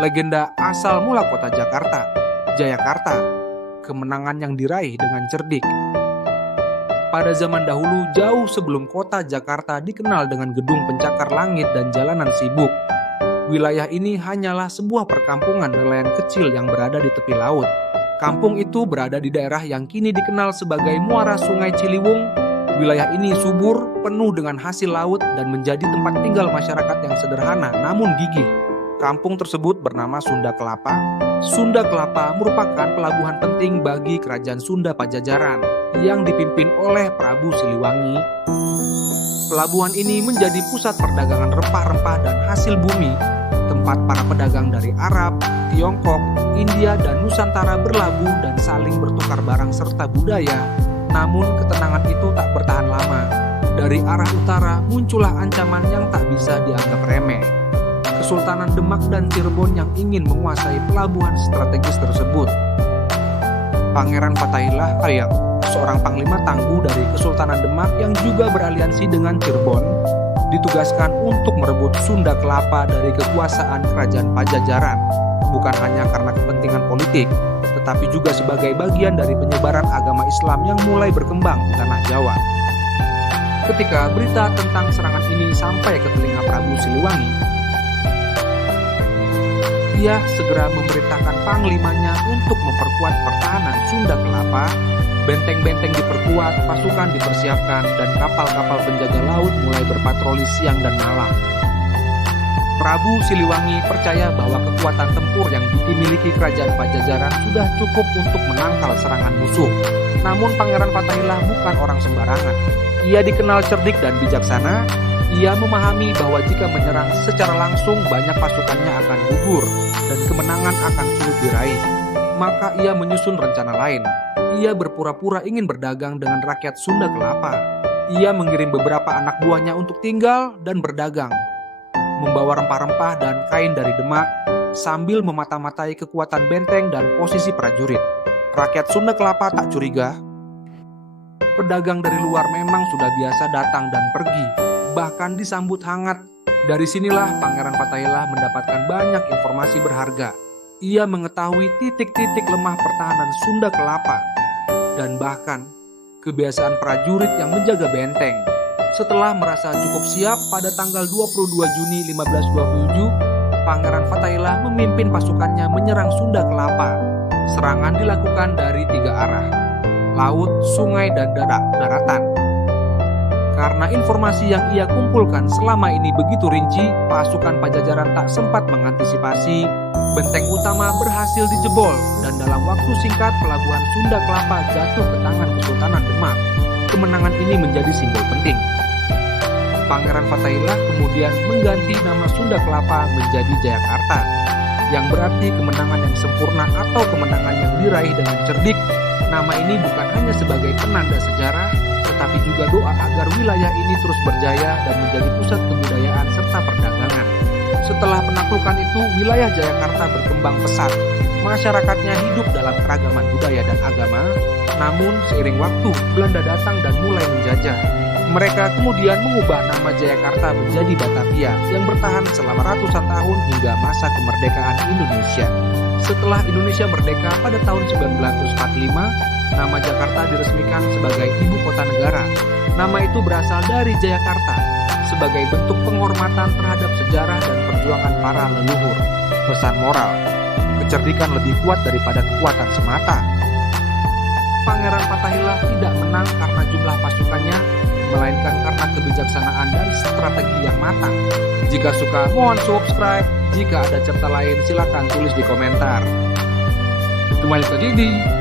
legenda asal mula kota Jakarta, Jayakarta, kemenangan yang diraih dengan cerdik. Pada zaman dahulu, jauh sebelum kota Jakarta dikenal dengan gedung pencakar langit dan jalanan sibuk, wilayah ini hanyalah sebuah perkampungan nelayan kecil yang berada di tepi laut. Kampung itu berada di daerah yang kini dikenal sebagai muara Sungai Ciliwung. Wilayah ini subur, penuh dengan hasil laut dan menjadi tempat tinggal masyarakat yang sederhana namun gigih. Kampung tersebut bernama Sunda Kelapa. Sunda Kelapa merupakan pelabuhan penting bagi kerajaan Sunda Pajajaran yang dipimpin oleh Prabu Siliwangi. Pelabuhan ini menjadi pusat perdagangan rempah-rempah dan hasil bumi, tempat para pedagang dari Arab, Tiongkok, India, dan Nusantara berlabuh dan saling bertukar barang serta budaya. Namun ketenangan itu tak bertahan lama. Dari arah utara muncullah ancaman yang tak bisa dianggap remeh. Kesultanan Demak dan Cirebon yang ingin menguasai pelabuhan strategis tersebut. Pangeran Fathaillah Aryang, seorang panglima tangguh dari Kesultanan Demak yang juga beraliansi dengan Cirebon, ditugaskan untuk merebut Sunda Kelapa dari kekuasaan kerajaan Pajajaran, bukan hanya karena kepentingan politik, tetapi juga sebagai bagian dari penyebaran agama Islam yang mulai berkembang di tanah Jawa. Ketika berita tentang serangan ini sampai ke telinga Prabu Siliwangi, dia segera memerintahkan panglimanya untuk memperkuat pertahanan Sunda Kelapa. Benteng-benteng diperkuat, pasukan dipersiapkan, dan kapal-kapal penjaga laut mulai berpatroli siang dan malam. Prabu Siliwangi percaya bahwa kekuatan tempur yang dimiliki kerajaan Pajajaran sudah cukup untuk menangkal serangan musuh. Namun Pangeran Fathaillah bukan orang sembarangan. Ia dikenal cerdik dan bijaksana. Ia memahami bahwa jika menyerang secara langsung banyak pasukannya akan gugur dan kemenangan akan sulit diraih. Maka ia menyusun rencana lain. Ia berpura-pura ingin berdagang dengan rakyat Sunda Kelapa. Ia mengirim beberapa anak buahnya untuk tinggal dan berdagang, membawa rempah-rempah dan kain dari Demak, sambil memata-matai kekuatan benteng dan posisi prajurit. Rakyat Sunda Kelapa tak curiga. Pedagang dari luar memang sudah biasa datang dan pergi, bahkan disambut hangat. Dari sinilah Pangeran Fathaillah mendapatkan banyak informasi berharga. Ia mengetahui titik-titik lemah pertahanan Sunda Kelapa dan bahkan kebiasaan prajurit yang menjaga benteng. Setelah merasa cukup siap, pada tanggal 22 Juni 1527, Pangeran Fathaillah memimpin pasukannya menyerang Sunda Kelapa. Serangan dilakukan dari 3 arah: laut, sungai, dan daratan. Karena informasi yang ia kumpulkan selama ini begitu rinci, pasukan Pajajaran tak sempat mengantisipasi. Benteng utama berhasil dijebol dan dalam waktu singkat pelabuhan Sunda Kelapa jatuh ke tangan Kesultanan Demak. Kemenangan ini menjadi simbol penting. Pangeran Fathaillah kemudian mengganti nama Sunda Kelapa menjadi Jayakarta, yang berarti kemenangan yang sempurna atau kemenangan yang diraih dengan cerdik. Nama ini bukan hanya sebagai penanda sejarah, tetapi juga doa agar wilayah ini terus berjaya dan menjadi pusat kebudayaan serta perdagangan. Setelah penaklukan itu, wilayah Jayakarta berkembang pesat. Masyarakatnya hidup dalam keragaman budaya dan agama. Namun seiring waktu, Belanda datang dan mulai menjajah. Mereka kemudian mengubah nama Jayakarta menjadi Batavia yang bertahan selama ratusan tahun hingga masa kemerdekaan Indonesia. Setelah Indonesia merdeka pada tahun 1945, nama Jakarta diresmikan sebagai ibu kota negara. Nama itu berasal dari Jayakarta sebagai bentuk penghormatan terhadap sejarah dan perjuangan para leluhur. Pesan moral, kecerdikan lebih kuat daripada kekuatan semata. Pangeran Fathaillah tidak menang karena jumlah pasukannya, melainkan karena kebijaksanaan dan strategi yang matang. Jika suka, mohon subscribe. Jika ada cerita lain, silakan tulis di komentar. Cuma itu tadi.